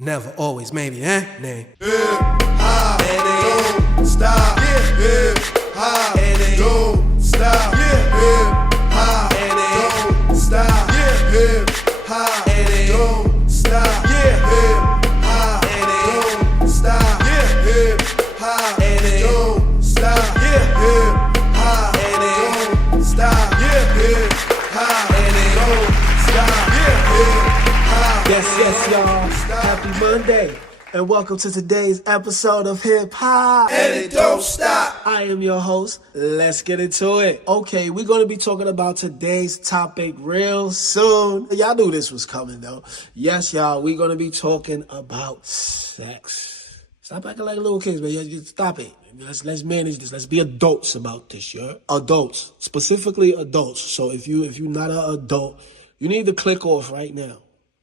Never, always, maybe, eh? Nay. Hip hop, don't stop. Hip hop, don't stop. Hip hop, don't stop. Hip hop, don't stop. Hip hop, don't stop. Hip hop, don't stop. Hip hop, don't stop. Hip hop, don't stop. Hip hop. Yes, y'all. Happy Monday, and welcome to today's episode of Hip Hop. And it don't stop. I am your host. Let's get into it. Okay, we're going to be talking about today's topic real soon. Y'all knew this was coming, though. Yes, y'all, we're going to be talking about sex. Stop acting like little kids, man. Just stop it. Let's manage this. Let's be adults about this, yeah? Adults. Specifically adults. So if you're not an adult, you need to click off right now.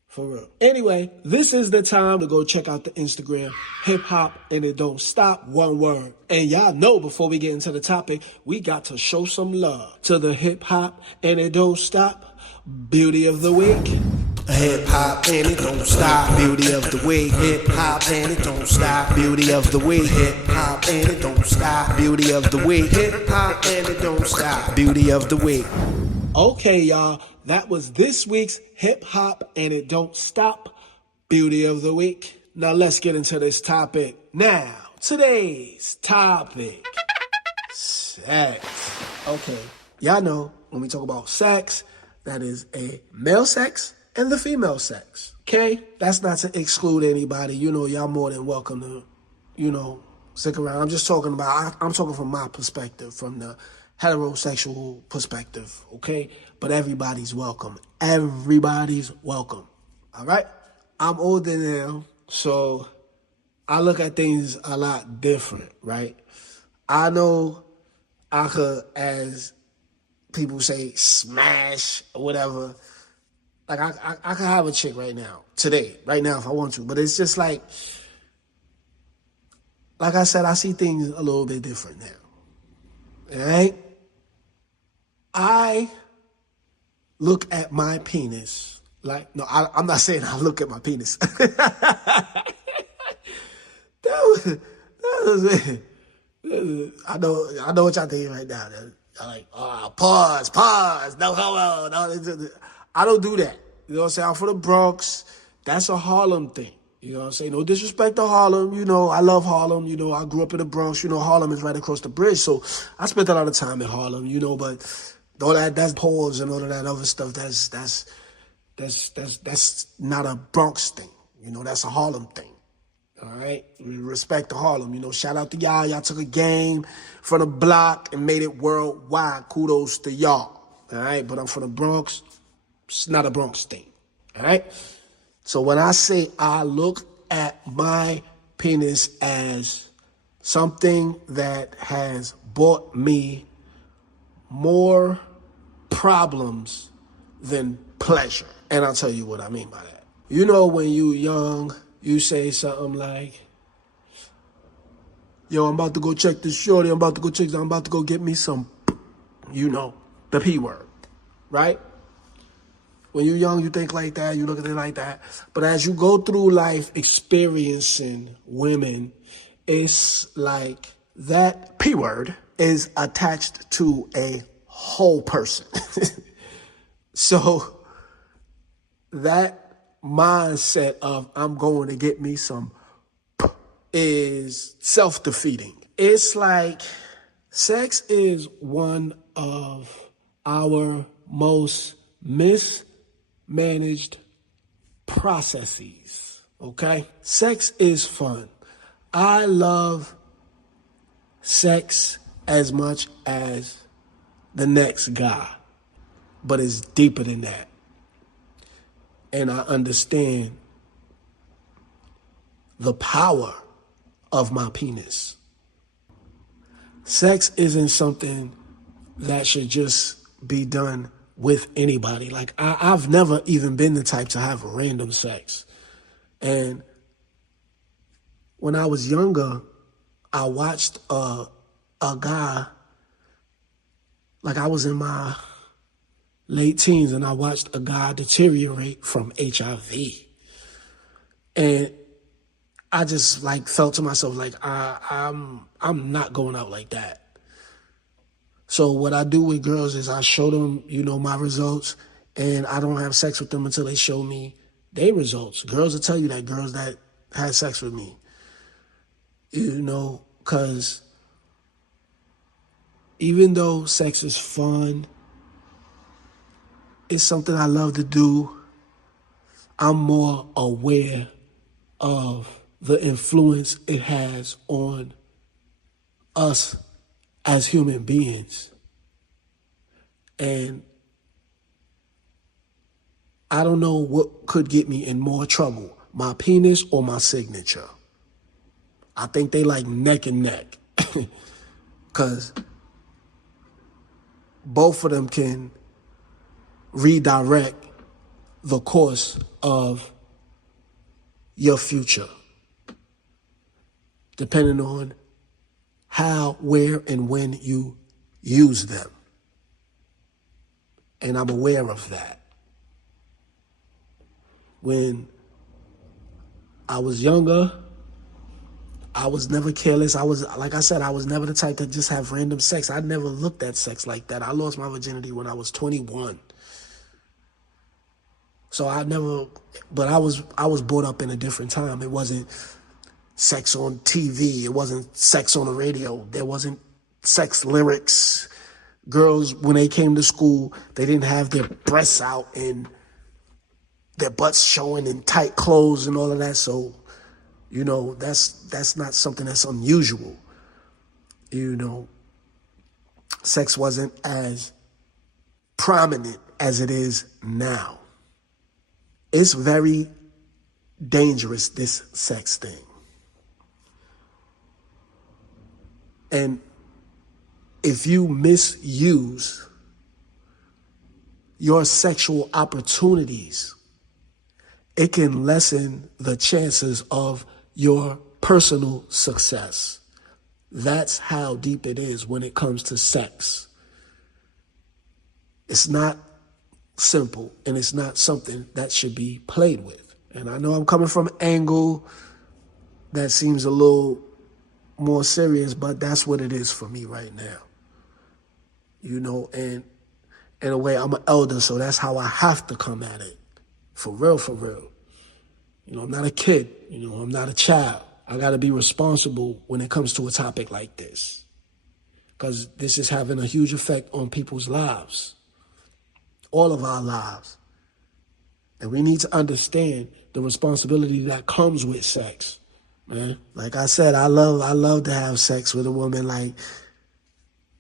For real. Anyway, this is the time to go check out the Instagram, Hip Hop and It Don't Stop, one word. And y'all know before we get into the topic, we got to show some love to the Hip Hop and It Don't Stop Beauty of the Week. Hip hop and it don't stop, beauty of the week. Hip hop and it don't stop, beauty of the week. Hip hop and it don't stop, beauty of the week. Hip hop and it don't stop, beauty of the week. Okay, y'all, that was this week's Hip Hop and It Don't Stop Beauty of the Week. Now let's get into this topic. Now, today's topic, sex. Okay, y'all know when we talk about sex, that is a male sex and the female sex. Okay, that's not to exclude anybody. You know, y'all more than welcome to, stick around. I'm just talking about, I'm talking from my perspective, from the heterosexual perspective, okay? But everybody's welcome. Everybody's welcome, all right? I'm older now, so I look at things a lot different, right? I know I could, as people say, smash or whatever. Like, I could have a chick right now, today, right now if I want to. But it's just like I said, I see things a little bit different now, all right? I look at my penis like, no, I'm not saying I look at my penis. that was it. I know what y'all thinking right now. Y'all like, pause, no homo. No, I don't do that. You know what I'm saying? I'm from the Bronx. That's a Harlem thing. You know what I'm saying? No disrespect to Harlem. I love Harlem. I grew up in the Bronx. Harlem is right across the bridge. So I spent a lot of time in Harlem, but all that's pause and all of that other stuff, that's not a Bronx thing. That's a Harlem thing. All right? Respect to Harlem. Shout out to y'all. Y'all took a game from the block and made it worldwide. Kudos to y'all. All right? But I'm from the Bronx. It's not a Bronx thing. All right? So when I say I look at my penis as something that has brought me more problems than pleasure. And I'll tell you what I mean by that. When you young, you say something like, yo, I'm about to go check this shorty. I'm about to go get me some, the P word, right? When you're young, you think like that, you look at it like that. But as you go through life experiencing women, it's like that P word is attached to a whole person. So that mindset of I'm going to get me some is self-defeating. It's like sex is one of our most mismanaged processes, okay? Sex is fun. I love sex as much as the next guy, but it's deeper than that. And I understand the power of my penis. Sex isn't something that should just be done with anybody. Like, I've never even been the type to have random sex. And when I was younger, I watched a guy, like I was in my late teens, and I watched a guy deteriorate from HIV. And I just like felt to myself like I'm not going out like that. So what I do with girls is I show them, my results, and I don't have sex with them until they show me their results. Girls will tell you that, girls that had sex with me, because even though sex is fun, it's something I love to do, I'm more aware of the influence it has on us as human beings. And I don't know what could get me in more trouble, my penis or my signature. I think they like neck and neck, because both of them can redirect the course of your future, depending on how, where, and when you use them. And I'm aware of that. When I was younger, I was never careless. I was never the type to just have random sex. I never looked at sex like that. I lost my virginity when I was 21. So I was brought up in a different time. It wasn't sex on TV. It wasn't sex on the radio. There wasn't sex lyrics. Girls, when they came to school, they didn't have their breasts out and their butts showing in tight clothes and all of that. So, that's not something that's unusual. Sex wasn't as prominent as it is now. It's very dangerous, this sex thing. And if you misuse your sexual opportunities, it can lessen the chances of your personal success. That's how deep it is when it comes to sex. It's not simple, and it's not something that should be played with. And I know I'm coming from an angle that seems a little more serious, but that's what it is for me right now. And in a way, I'm an elder, so that's how I have to come at it. For real, for real. I'm not a kid. I'm not a child. I got to be responsible when it comes to a topic like this, because this is having a huge effect on people's lives, all of our lives. And we need to understand the responsibility that comes with sex, man. Like I said, I love to have sex with a woman, like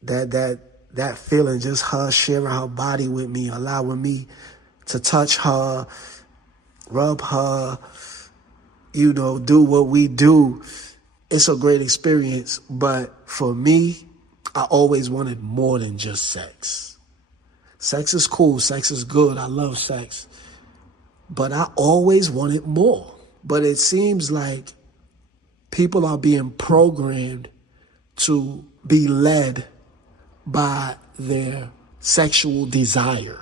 that feeling, just her sharing her body with me, allowing me to touch her, rub her, do what we do. It's a great experience. But for me, I always wanted more than just sex. Sex is cool. Sex is good. I love sex. But I always wanted more. But it seems like people are being programmed to be led by their sexual desire.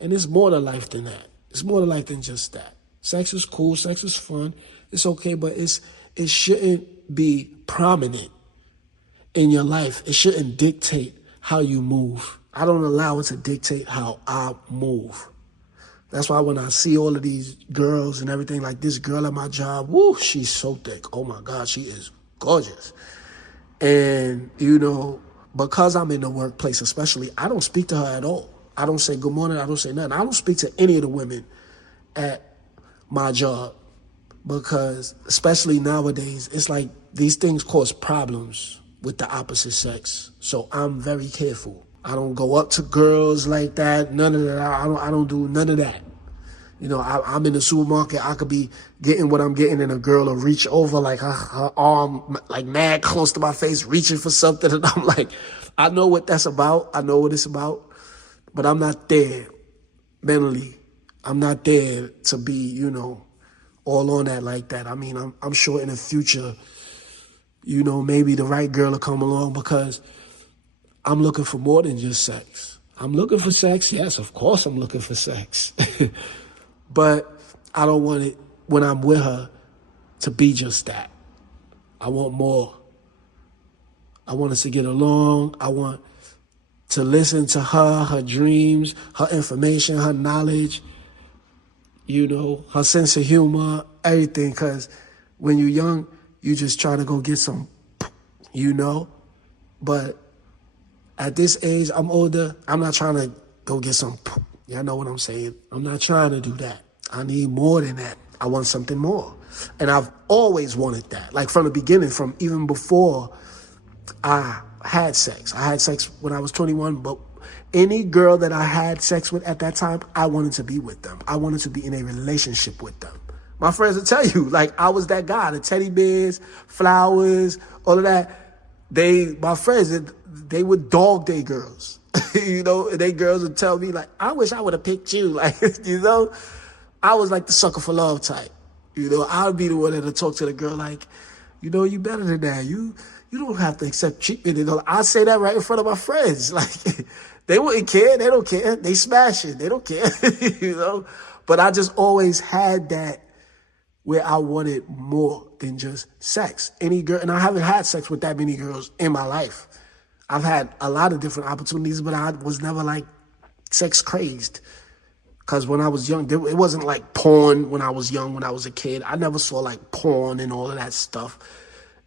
And it's more to life than that. It's more to life than just that. Sex is cool. Sex is fun. It's okay, but it shouldn't be prominent in your life. It shouldn't dictate how you move. I don't allow it to dictate how I move. That's why when I see all of these girls and everything, like this girl at my job, woo, she's so thick. Oh my God, she is gorgeous. And, because I'm in the workplace especially, I don't speak to her at all. I don't say good morning. I don't say nothing. I don't speak to any of the women at my job, because especially nowadays, it's like these things cause problems with the opposite sex. So I'm very careful. I don't go up to girls like that. None of that. I don't do none of that. I'm in the supermarket. I could be getting what I'm getting, and a girl will reach over, like her arm, like mad close to my face, reaching for something. And I'm like, I know what that's about. I know what it's about. But I'm not there mentally. I'm not there to be, all on that like that. I mean, I'm sure in the future, maybe the right girl will come along, because I'm looking for more than just sex. I'm looking for sex. Yes, of course I'm looking for sex. But I don't want it, when I'm with her, to be just that. I want more. I want us to get along. I want to listen to her dreams, her information, her knowledge, her sense of humor, everything. Because when you're young, you just try to go get some, But at this age, I'm older, I'm not trying to go get some, y'all know what I'm saying? I'm not trying to do that. I need more than that. I want something more. And I've always wanted that. Like from the beginning, from even before I had sex. I had sex when I was 21, but any girl that I had sex with at that time, I wanted to be with them. I wanted to be in a relationship with them. My friends will tell you, like, I was that guy, the teddy bears, flowers, all of that. My friends, they would dog their girls. They girls would tell me, like, I wish I would have picked you. Like, I was like the sucker for love type. I would be the one that would talk to the girl like, you better than that. You don't have to accept treatment. I say that right in front of my friends. Like, they wouldn't care. They don't care. They smash it. They don't care, But I just always had that where I wanted more than just sex. Any girl, and I haven't had sex with that many girls in my life. I've had a lot of different opportunities, but I was never like sex crazed. Because when I was young, it wasn't like porn when I was young, when I was a kid. I never saw like porn and all of that stuff.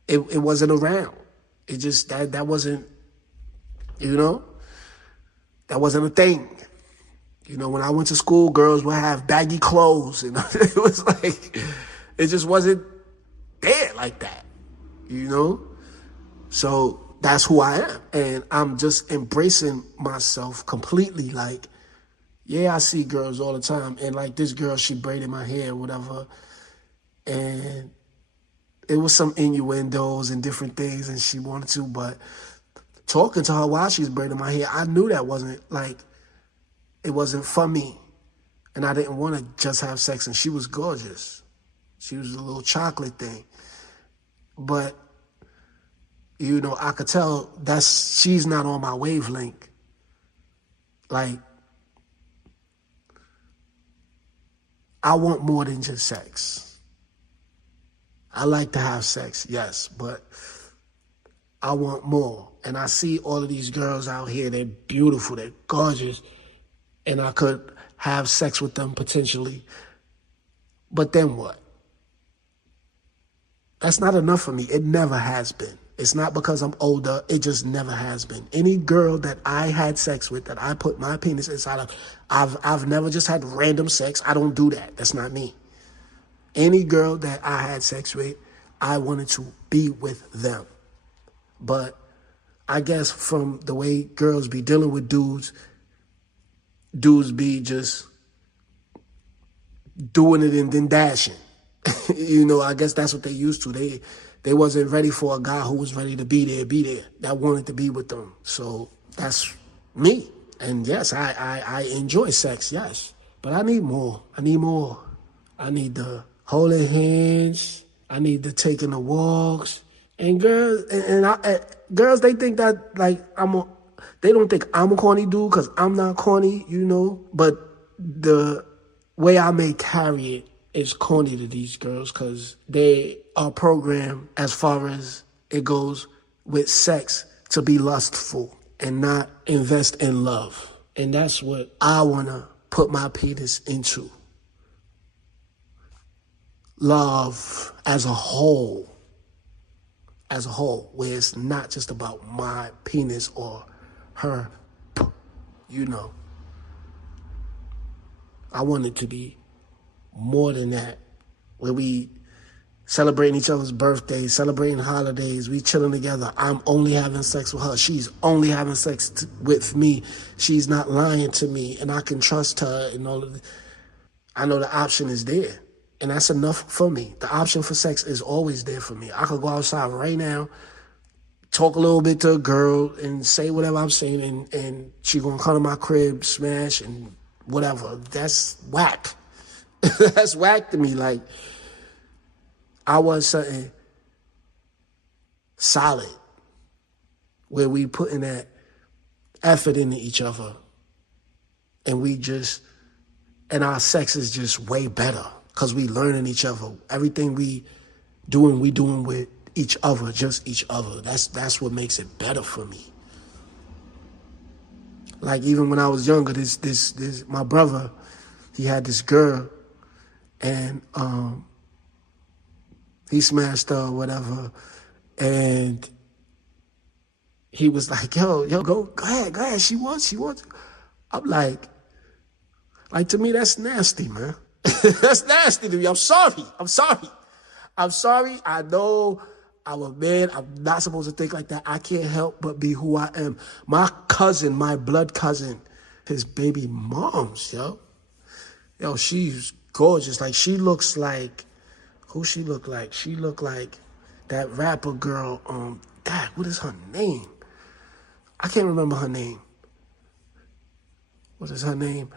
It wasn't around. It just, that wasn't, that wasn't a thing. When I went to school, girls would have baggy clothes. And it was like, it just wasn't there like that, So that's who I am. And I'm just embracing myself completely. Like, yeah, I see girls all the time. And like this girl, she braided my hair or whatever. And it was some innuendos and different things and she wanted to. But talking to her while she was braiding my hair, I knew that it wasn't for me. And I didn't want to just have sex. And she was gorgeous. She was a little chocolate thing. But, I could tell she's not on my wavelength. Like, I want more than just sex. I like to have sex, yes, but I want more. And I see all of these girls out here, they're beautiful, they're gorgeous, and I could have sex with them potentially. But then what? That's not enough for me. It never has been. It's not because I'm older. It just never has been. Any girl that I had sex with, that I put my penis inside of, I've never just had random sex. I don't do that. That's not me. Any girl that I had sex with, I wanted to be with them. But I guess from the way girls be dealing with dudes be just doing it and then dashing. I guess that's what they used to. They wasn't ready for a guy who was ready to be there, that wanted to be with them. So that's me. And yes, I enjoy sex, yes. But I need more. I need the holding hands. I need the taking the walks. And girls, girls, they think that like they don't think I'm a corny dude because I'm not corny, But the way I may carry it is corny to these girls because they are programmed as far as it goes with sex to be lustful and not invest in love. And that's what I want to put my penis into. Love as a whole, where it's not just about my penis or her, I want it to be more than that, where we celebrating each other's birthdays, celebrating holidays, we chilling together. I'm only having sex with her. She's only having sex with me. She's not lying to me, and I can trust her and all of that. I know the option is there, and that's enough for me. The option for sex is always there for me. I could go outside right now, talk a little bit to a girl, and say whatever I'm saying, and she gonna come to my crib, smash, and whatever. That's whack. That's whack to me. Like, I want something solid where we putting that effort into each other and our sex is just way better because we learning each other. Everything we we doing with each other, just each other. That's what makes it better for me. Like even when I was younger, this my brother, he had this girl, and he smashed her or whatever, and he was like, yo, go ahead. She wants. I'm like to me, that's nasty, man. That's nasty to me. I'm sorry. I know I'm a man. I'm not supposed to think like that. I can't help but be who I am. My cousin, my blood cousin, his baby mom's, yo, she's gorgeous. Like, she looks like, who she look like? She look like that rapper girl, what is her name? I can't remember her name. What is her name?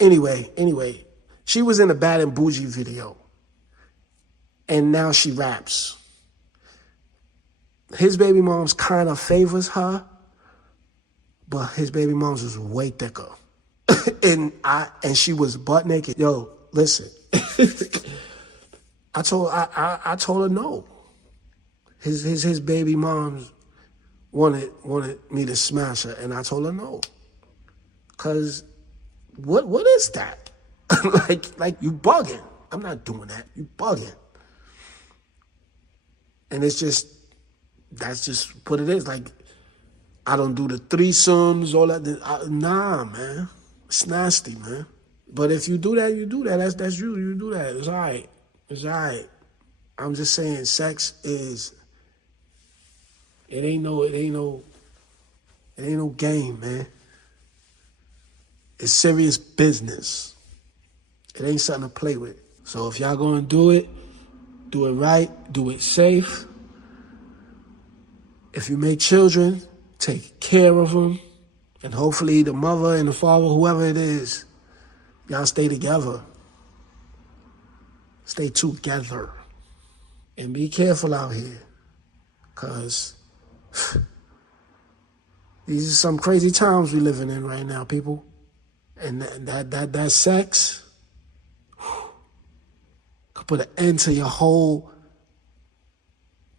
Anyway, she was in a Bad and Bougie video, and now she raps. His baby mom's kind of favors her, but his baby mom's is way thicker. and she was butt naked. Yo, listen. I told her no. His baby mom's wanted me to smash her, and I told her no. Cause what is that? like you bugging. I'm not doing that. You bugging. And that's just what it is. Like, I don't do the threesomes, all that. Nah, man. It's nasty, man. But if you do that, you do that. That's you. You do that. It's all right. It's all right. I'm just saying, sex is. It ain't no game, man. It's serious business. It ain't something to play with. So if y'all gonna do it right, do it safe. If you make children, take care of them. And hopefully the mother and the father, whoever it is, y'all stay together. Stay together. And be careful out here. Because these are some crazy times we living in right now, people. And that sex could put an end to your whole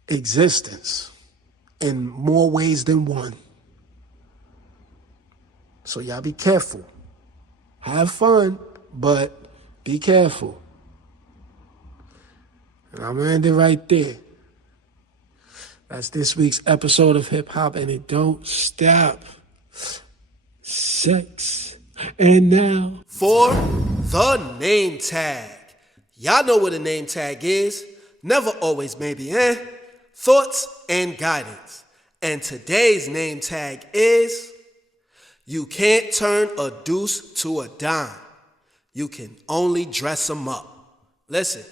existence in more ways than one. So y'all be careful. Have fun, but be careful. And I'm gonna end it right there. That's this week's episode of Hip Hop and It Don't Stop. Sex. And now, for the name tag. Y'all know what a name tag is. Never, always, maybe, thoughts and guidance. And today's name tag is, you can't turn a deuce to a dime. You can only dress them up. Listen,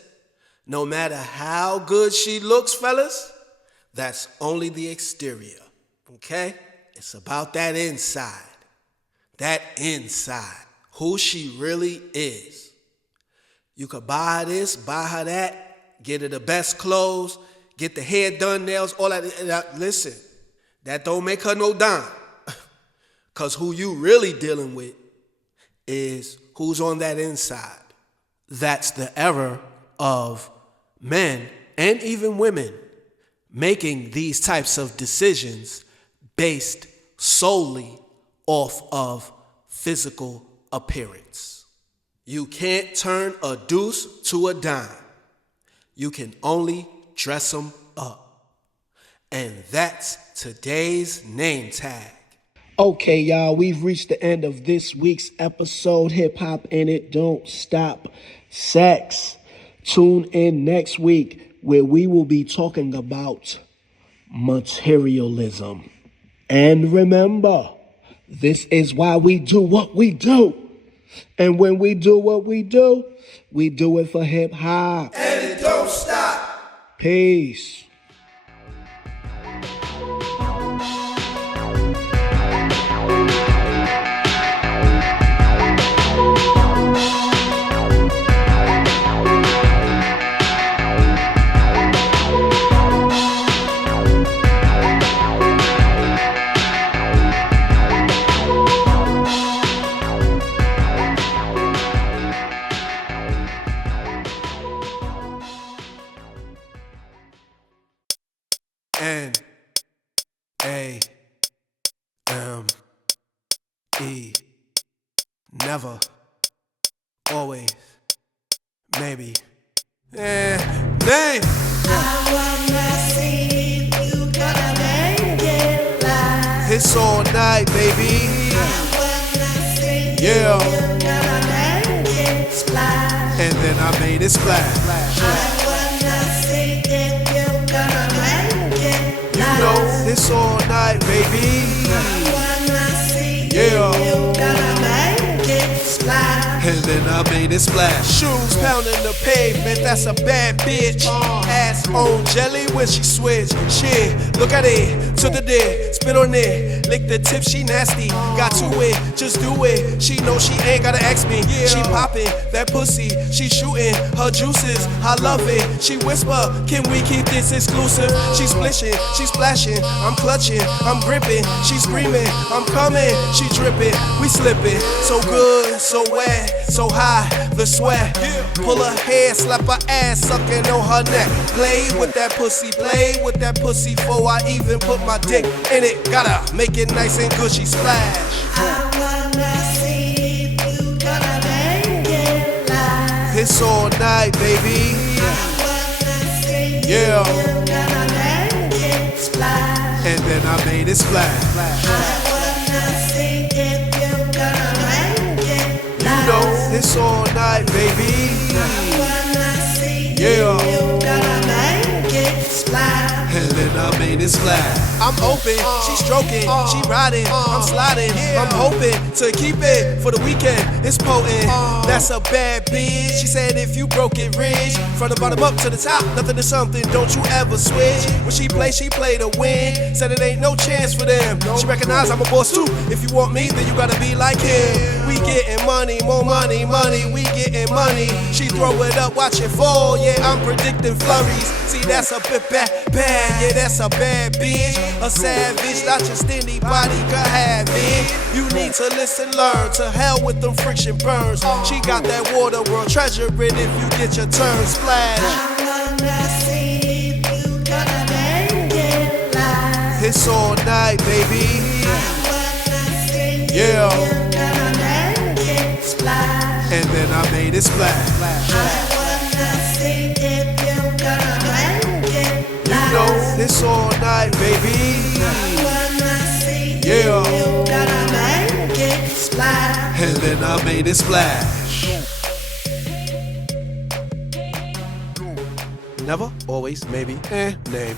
no matter how good she looks, fellas, that's only the exterior, okay? It's about that inside. That inside, who she really is. You could buy her this, buy her that, get her the best clothes, get the hair done, nails, all that. Listen, that don't make her no dime. Because who you really dealing with is who's on that inside. That's the error of men and even women making these types of decisions based solely off of physical appearance. You can't turn a deuce to a dime. You can only dress them up. And that's today's name tag. okay, y'all, we've reached the end of this week's episode, Hip Hop and It Don't Stop. Sex. Tune in next week where we will be talking about materialism. And remember, this is why we do what we do. And when we do what we do it for hip hop. And it don't stop. Peace. N-A-M-E. Never, always, maybe. Name. I wanna see you gonna make it live. It's all night, baby. I wanna see Yeah. you gonna make it splash. And then I made it splash. I wanna see if you gonna make it You live. know, it's all night, baby. I wanna see Yeah. if you gonna make it splash. And then I made it splash. Shoes pounding the pavement, that's a bad bitch. Ass on jelly when she switch. Shit, look at it, to the dead, spit on it, lick the tip, she nasty. Got to it, just do it. She know she ain't gotta ask me. She popping that pussy, she shooting her juices. I love it. She whisper, can we keep this exclusive? She splishing, she splashing, I'm clutching, I'm gripping. She screaming, I'm coming. She dripping, we slipping. So good, so wet. So high, the sweat. Pull her hair, slap her ass, sucking on her neck. Play with that pussy before I even put my dick in it. Gotta make it nice and good, she splash. I wanna see if you gonna make it live. It's all night, baby. I wanna see Yeah. if you gonna make it splash. And then I made it splash. I wanna see if you gonna make it You live. know, it's all night, baby. I wanna see Yeah. if you gonna make it splash. And then I made it splash. I'm open, she stroking, she riding, I'm sliding. I'm hoping to keep it for the weekend. It's potent, that's a bad bitch. She said if you broke it rich, from the bottom up to the top, nothing to something, don't you ever switch. When she play to win. Said it ain't no chance for them. She recognize I'm a boss too. If you want me, then you gotta be like him. We getting money, more money, we getting money. She throw it up, watch it fall. Yeah, I'm predicting flurries. See, that's a bit bad. Yeah, that's a bad bitch. A savage, not just anybody could have it. You need to listen, learn. To hell with them friction burns. She got that water world, treasure it if you get your turn. Splash. I wanna see if you gonna make it live. It's all night, baby. I wanna see Yeah. if you gonna make it splash. And then I made it splash. I wanna see if you gonna make it live. You know, it's all night, baby. I wanna see Yeah. if you gonna make it splash. And then I made it splash. Never, always, maybe, name.